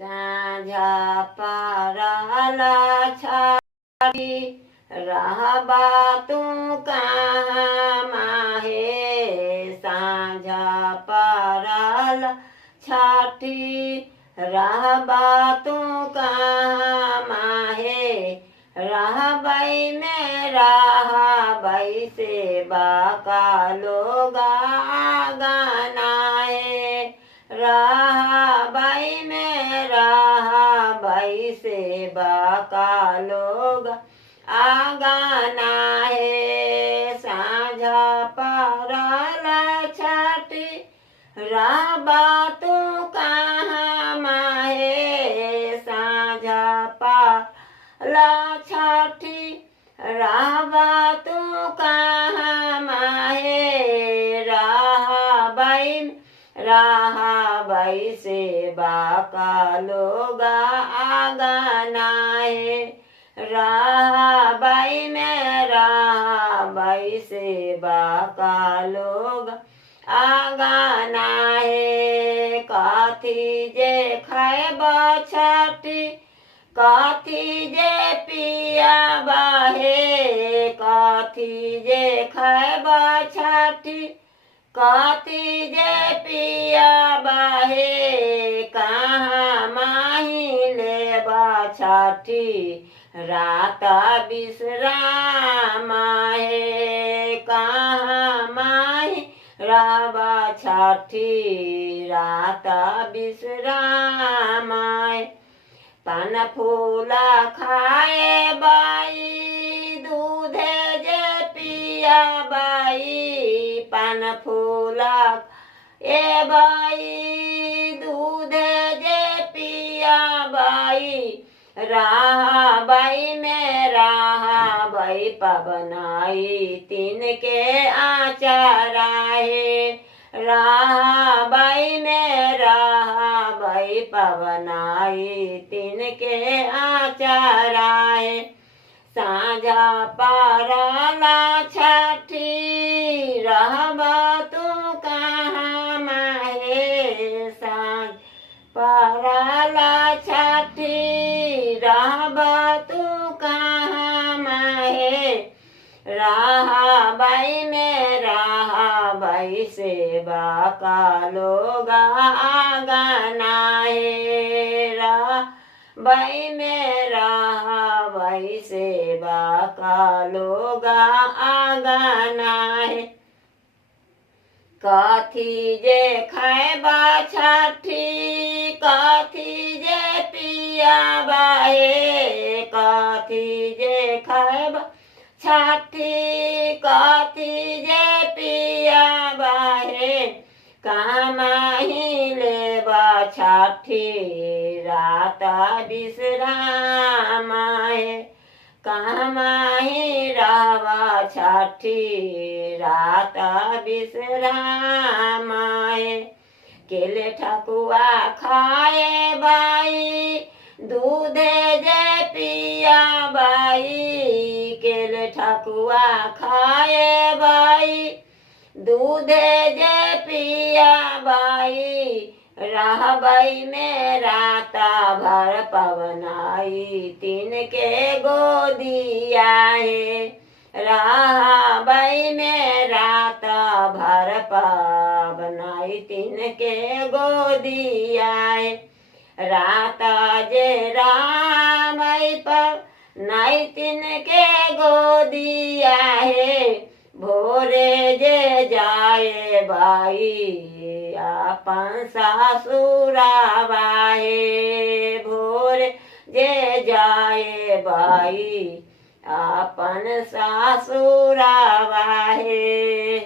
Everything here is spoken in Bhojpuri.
साँझा पारला छाती रहबा तू कहाँ माहे। साँझा पारला छाती रहबा तू कहाँ माहे। रहबै में रहबै से बाका लोगा गनाए। रहबै में रहबै से बाका लोग आगाना है। साँझा पारला छाती रहबा तू कहाँ माहे। साँझा पारला छाती रहबा तू कहाँ माहे। रहबै से बाका लोगा आगाना है। रहबै में रहबै से बाका लोग आगाना है। कथी जे खैबा छाती कथी जे पियाबा हे। कथी जे खैबा छाती कथी जे पियाबा हे। कहाँ माही लेबा छाती रात विश्राम है। कहाँ माही रहबा छाती रात विश्राम है। पान फूला खाए बाई दूधे जे पिया बाई। पान फूला ए बाई दूधे जे पिया बाई। रहबै में रहबै पवनाई तीन के आचारा है। रहबै में रहबै पवनाई तीन के आचारा है। साँझा पारला छाती रहबा तू कहाँ माहे। साँझ पारला छाती रहबा तू कहाँ माहे। रहबै में रहबै से बाका लोगा आगाना है। रहबै में रहबै से बाका लोगा आगाना है। कथी जे खैबा छाती कथी जे पियाबा हे। कथी जे खैबा छाती कथी जे पियाबा हे। कहाँ माही लेबा छाती रात विश्राम है। कहाँ माही रहबा छाती रात विश्राम है। केले ठकुआ खाए बाई दूधे जे पिया बाई। केले ठकुआ खाए बाई दूधे जे पिया बाई। रहबै में राता भर पवनाई तीन के गोदिया है। रहबै में राता भर पवनाई तीन के गोदिया है। राता जे रामै पवनाई तीन के गोदिया है। भोरे जे जाए बाई अपन सासुराबा हे। भोरे जे जाए बाई अपन सासुराबा हे।